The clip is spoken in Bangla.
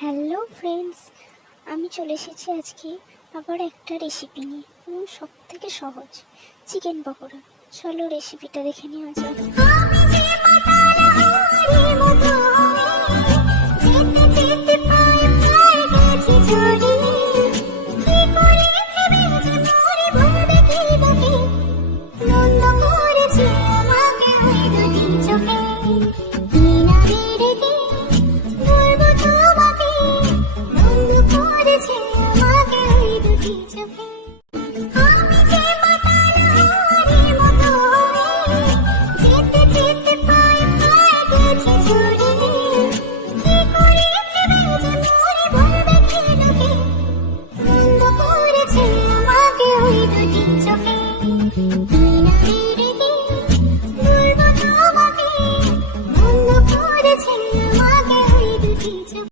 হ্যালো ফ্রেন্ডস, আমি চলে এসেছি আজকে আবার একটা রেসিপি নিয়ে এবং সব থেকে সহজ চিকেন পকোড়া। চলো রেসিপিটা দেখে নেওয়া যাক।